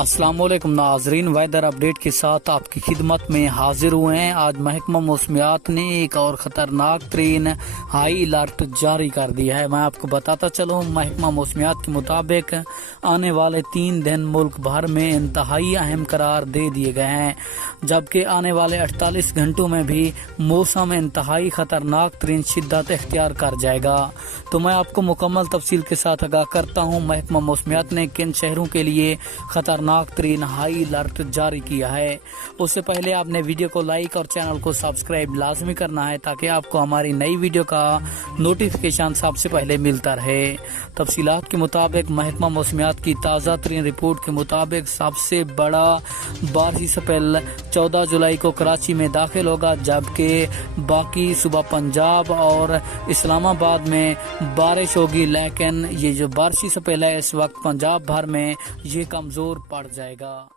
अस्सलाम वालेकुम नाजरीन, वेदर अपडेट के साथ आपकी खिदमत में हाजिर हुए हैं। आज महकमा मौसमियात ने एक और ख़तरनाक तरीन हाई अलर्ट जारी कर दिया है। मैं आपको बताता चलूँ, महकमा मौसमियात के मुताबिक आने वाले 3 दिन मुल्क भर में इंतहाई अहम करार दे दिए गए हैं, जबकि आने वाले 48 घंटों में भी मौसम इंतहाई ख़तरनाक तरीन शिद्दत इख्तियार कर जाएगा। तो मैं आपको मुकम्मल तफसील के साथ आगाह करता हूँ महकमा मौसमियात ने किन शहरों के लिए खतरनाक तरीन हाई अलर्ट जारी किया है। उससे पहले आपने वीडियो को लाइक और चैनल को सब्सक्राइब लाजमी करना है, ताकि आपको हमारी नई वीडियो का नोटिफिकेशन सबसे पहले मिलता रहे। तफसीलात के मुताबिक महकमा मौसमियात की ताज़ा तरीन रिपोर्ट के मुताबिक सबसे बड़ा बारिशी स्पेल 14 जुलाई को कराची में दाखिल होगा, जबकि बाकी सुबह पंजाब और इस्लामाबाद में बारिश होगी। लेकिन ये जो बारिशी स्पेल है इस वक्त पंजाब भर में ये कमज़ोर पड़ जाएगा।